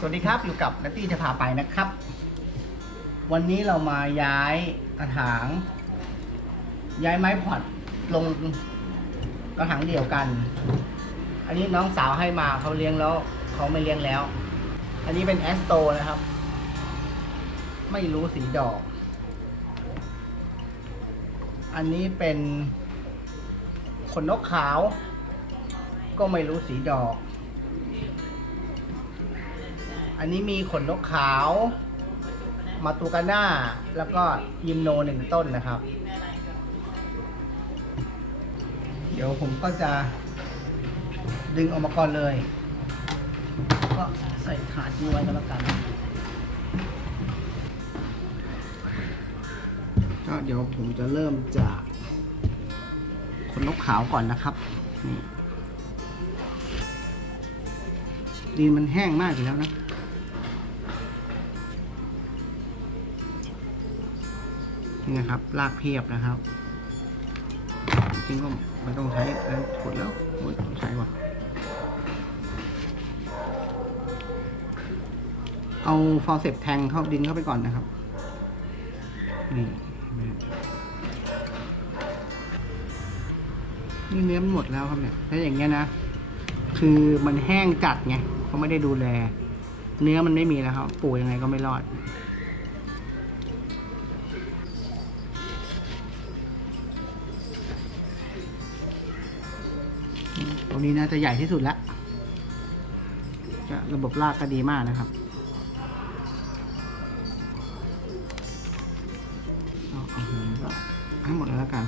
สวัสดีครับอยู่กับนัตตี้จะพาไปนะครับ วันนี้เรามาย้ายกระถาง ย้ายไม้พอดลงกระถางเดียวกัน อันนี้น้องสาวให้มาเขาเลี้ยงแล้วเขาไม่เลี้ยงแล้ว อันนี้เป็นแอสโตนะครับ ไม่รู้สีดอก อันนี้เป็นขนนกขาว ก็ไม่รู้สีดอก อันนี้มีขนนกขาว มาตูกาน่า แล้วก็ยิมโนหนึ่งต้นนะครับ เดี๋ยวผมก็จะดึงออกมาก่อนเลย ก็ใส่ถาดนี้ไว้ก็แล้วกัน ก็เดี๋ยวผมจะเริ่มจากขนนกขาวก่อนนะครับนี่ดินมันแห้งมากอยู่แล้วนะ นี่นะครับลากเพียบนะครับ จริงก็ไม่ต้องใช้แล้วขุดแล้วโอ้ยต้องใช้ว่ะเอาฟอร์เซปแทงเข้าดินเข้าไปก่อนนะครับ นี่เห็นไหมนี่เนื้อมันหมดแล้วครับเนี่ยถ้าอย่างเงี้ยนะ คือมันแห้งจัดไงเขาไม่ได้ดูแล เนื้อมันไม่มีแล้วครับปูยังไงก็ไม่รอด ตรงนี้น่าจะใหญ่ที่สุดแล้วจะระบบรากก็ดีมากนะครับเอาเอาหือให้หมดแล้วกัน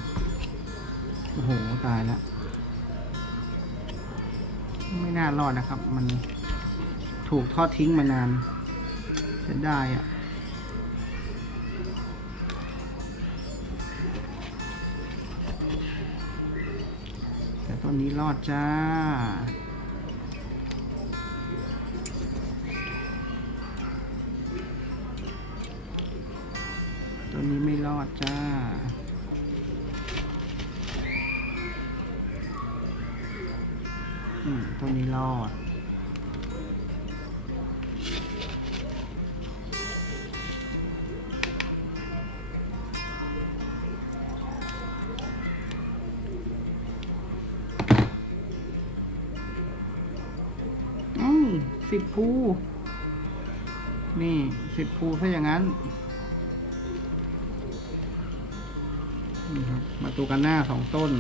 โอ้โห ตายแล้ว ไม่น่ารอดนะครับ มันถูกทอดทิ้งมานานจะได้อะ ตัวนนี้รอดจ้า ตัวนี้ไม่รอดจ้า อืม ตัวนี้รอด สิบภูนี่สิบภูถ้าอย่างนั้นนี่ครับมาตูกันหน้าสองต้น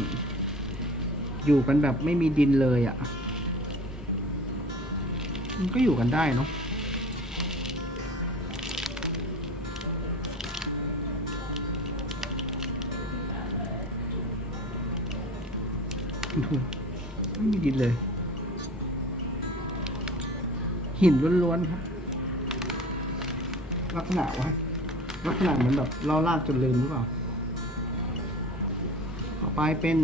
อยู่กันแบบไม่มีดินเลยอะ่ะ มันก็อยู่กันได้เนาะดูไม่มีดินเลย หินล้วนๆครับ ลักษณะว่าลักษณะเหมือนแบบเราลากจนลืมหรือเปล่า ต่อไปเป็น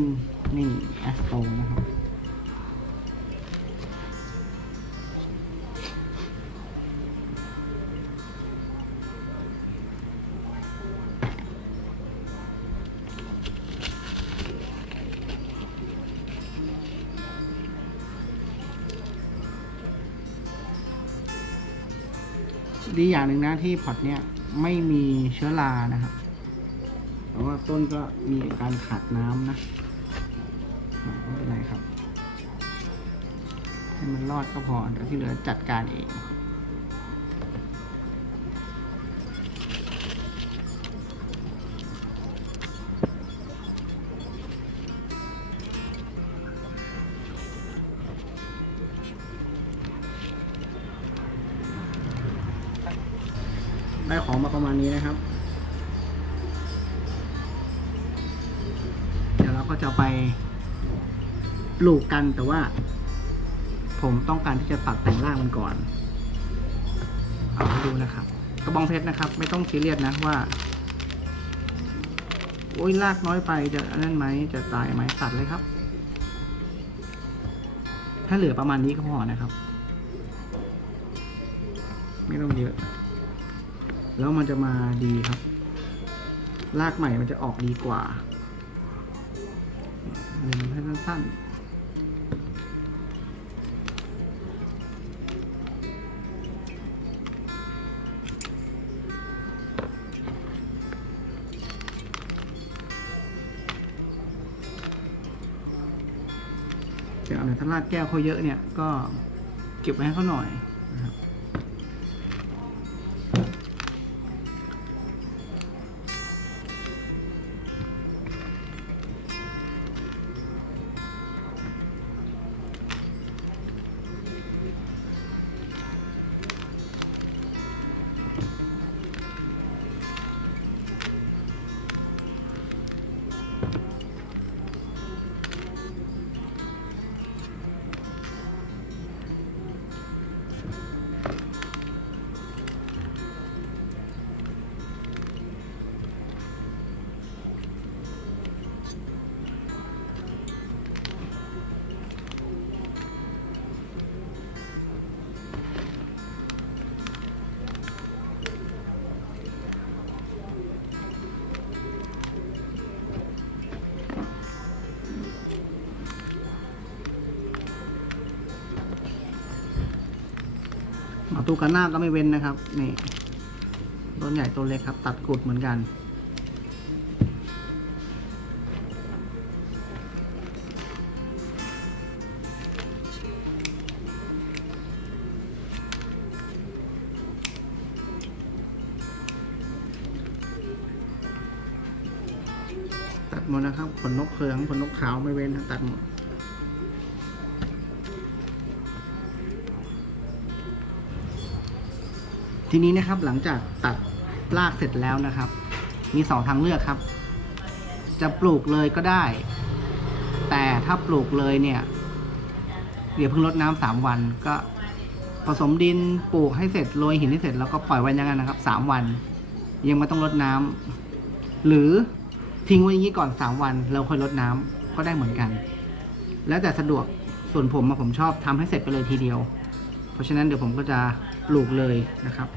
นี่แอสโตนะครับ ดีอย่างหนึ่งนะที่พอตเนี่ยไม่มีเชื้อรานะครับแต่ว่าต้นก็มีการขาดน้ำนะไม่เป็นไรครับ ให้มันรอดก็พอเดี๋ยวที่เหลือจัดการเอง ได้ของมาประมาณนี้นะครับ เดี๋ยวเราก็จะไปปลูกกันแต่ว่า ผมต้องการที่จะตัดแต่งรากมันก่อน เอาให้ดูนะครับ กระบองเพชรนะครับ ไม่ต้องซีเรียสนะว่า โอ้ยรากน้อยไปจะนนั้นไหมจะตายไหมตัดเลยครับ ถ้าเหลือประมาณนี้ก็พอนะครับ ไม่ต้องเยอะ แล้วมันจะมาดีครับ รากใหม่มันจะออกดีกว่าเล็งให้สั้นๆเดี๋ยวถ้ารากแก้วเขาเยอะเนี่ยก็เก็บไว้ให้เขาหน่อยนะครับ ตูกาน่าก็ไม่เว้นนะครับนี่ต้นใหญ่ต้นเล็กครับ ตัดกุดเหมือนกันตัดหมดนะครับขนนกเขืองขนนกขาวไม่เว้นนะตัดหมด ทีนี้นะครับหลังจากตัดรากเสร็จแล้วนะครับ มีสองทางเลือกครับ จะปลูกเลยก็ได้ แต่ถ้าปลูกเลยเนี่ย เดี๋ยวเพิ่งรดน้ำสามวันก็ผสมดินปลูกให้เสร็จโรยหินให้เสร็จแล้วก็ปล่อยไว้อย่างนั้นนะครับสามวัน ยังไม่ต้องรดน้ำหรือทิ้งไว้อย่างนี้ก่อนสามวันแล้วค่อยรดน้ำก็ได้เหมือนกัน แล้วแต่สะดวกส่วนผมอะผมชอบทำให้เสร็จไปเลยทีเดียว เพราะฉะนั้นเดี๋ยวผมก็จะ ปลูกเลยนะครับ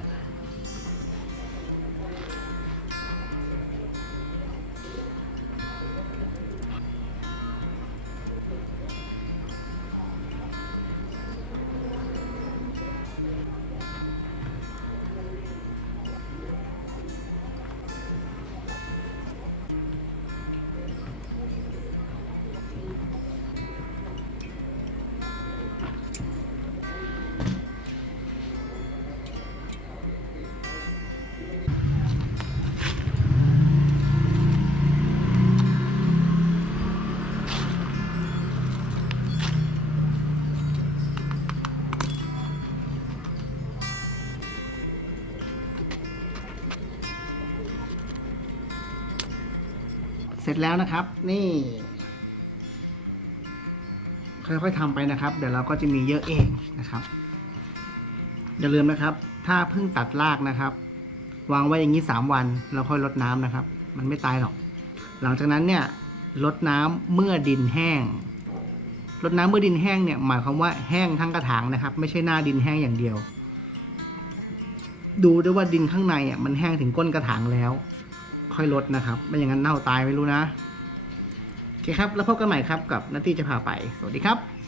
ร็จแล้วนะครับ นี่ ค่อยๆทำไปนะครับ เดี๋ยวเราก็จะมีเยอะเองนะครับ อย่าลืมนะครับ ถ้าเพิ่งตัดรากนะครับ วางไว้อย่างนี้สามวัน แล้วค่อยรดน้ำนะครับ มันไม่ตายหรอก หลังจากนั้นเนี่ยรดน้ำเมื่อดินแห้งรดน้ำเมื่อดินแห้งเนี่ยหมายความว่าแห้งทั้งกระถางนะครับ ไม่ใช่หน้าดินแห้งอย่างเดียว ดูด้วยว่าดินข้างในอะมันแห้งถึงก้นกระถางแล้ว ค่อยลดนะครับ ไม่อย่างนั้นเน่าตายไม่รู้นะ โอเคครับ แล้วพบกันใหม่ครับกับนาตี้จะพาไป สวัสดีครับ